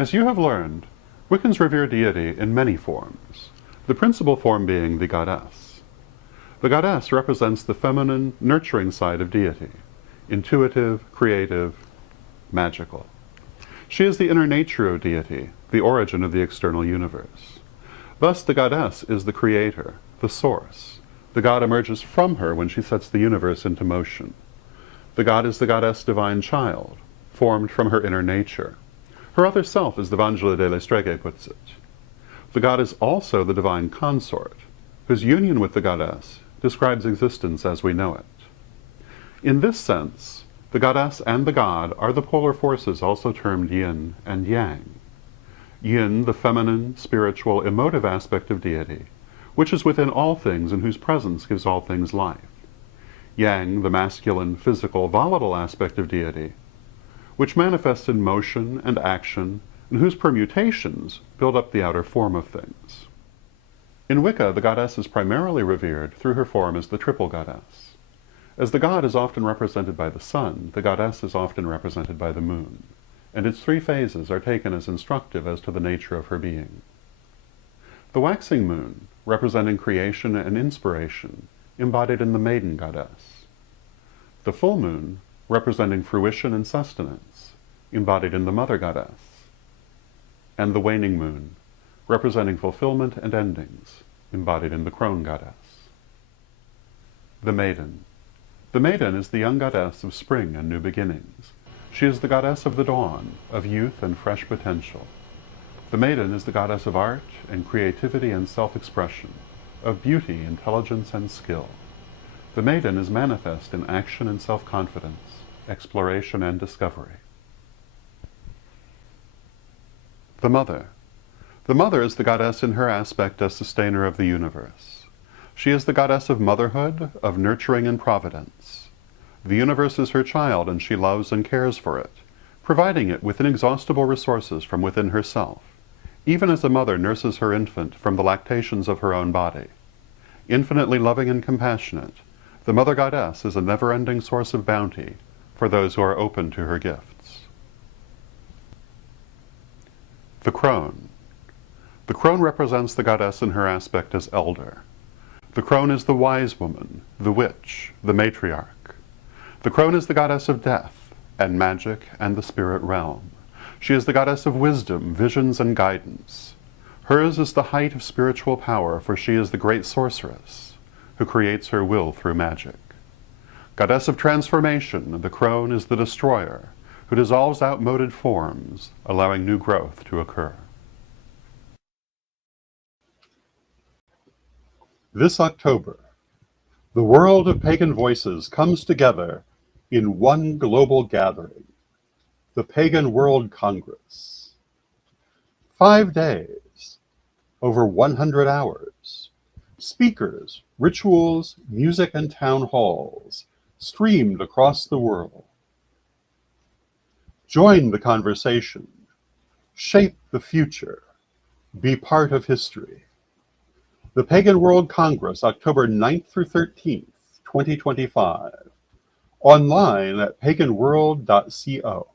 As you have learned, Wiccans revere deity in many forms, the principal form being the goddess. The goddess represents the feminine, nurturing side of deity, intuitive, creative, magical. She is the inner nature of deity, the origin of the external universe. Thus, the goddess is the creator, the source. The god emerges from her when she sets the universe into motion. The god is the goddess divine child, formed from her inner nature. Her other self, as the Vangelo delle Streghe puts it. The god is also the divine consort, whose union with the goddess describes existence as we know it. In this sense, the goddess and the god are the polar forces also termed yin and yang. Yin, the feminine, spiritual, emotive aspect of deity, which is within all things and whose presence gives all things life. Yang, the masculine, physical, volatile aspect of deity, which manifests in motion and action, and whose permutations build up the outer form of things. In Wicca, the goddess is primarily revered through her form as the triple goddess. As the god is often represented by the sun, the goddess is often represented by the moon, and its three phases are taken as instructive as to the nature of her being. The waxing moon, representing creation and inspiration, embodied in the maiden goddess. The full moon, representing fruition and sustenance, embodied in the mother goddess. And the waning moon, representing fulfillment and endings, embodied in the crone goddess. The maiden. The maiden is the young goddess of spring and new beginnings. She is the goddess of the dawn, of youth and fresh potential. The maiden is the goddess of art and creativity and self-expression, of beauty, intelligence, and skill. The maiden is manifest in action and self-confidence, exploration and discovery. The mother. The mother is the goddess in her aspect as sustainer of the universe. She is the goddess of motherhood, of nurturing and providence. The universe is her child, and she loves and cares for it, providing it with inexhaustible resources from within herself, even as a mother nurses her infant from the lactations of her own body. Infinitely loving and compassionate, the Mother Goddess is a never-ending source of bounty for those who are open to her gifts. The crone. The crone represents the goddess in her aspect as elder. The crone is the wise woman, the witch, the matriarch. The crone is the goddess of death, and magic, and the spirit realm. She is the goddess of wisdom, visions, and guidance. Hers is the height of spiritual power, for she is the great sorceress, who creates her will through magic. Goddess of transformation, the crone is the destroyer, who dissolves outmoded forms, allowing new growth to occur. This October, the world of pagan voices comes together in one global gathering, the Pagan World Congress. 5 days, over 100 hours, speakers, rituals, music, and town halls streamed across the world. Join the conversation, shape the future, be part of history. The Pagan World Congress, October 9th through 13th, 2025. Online at paganworld.co.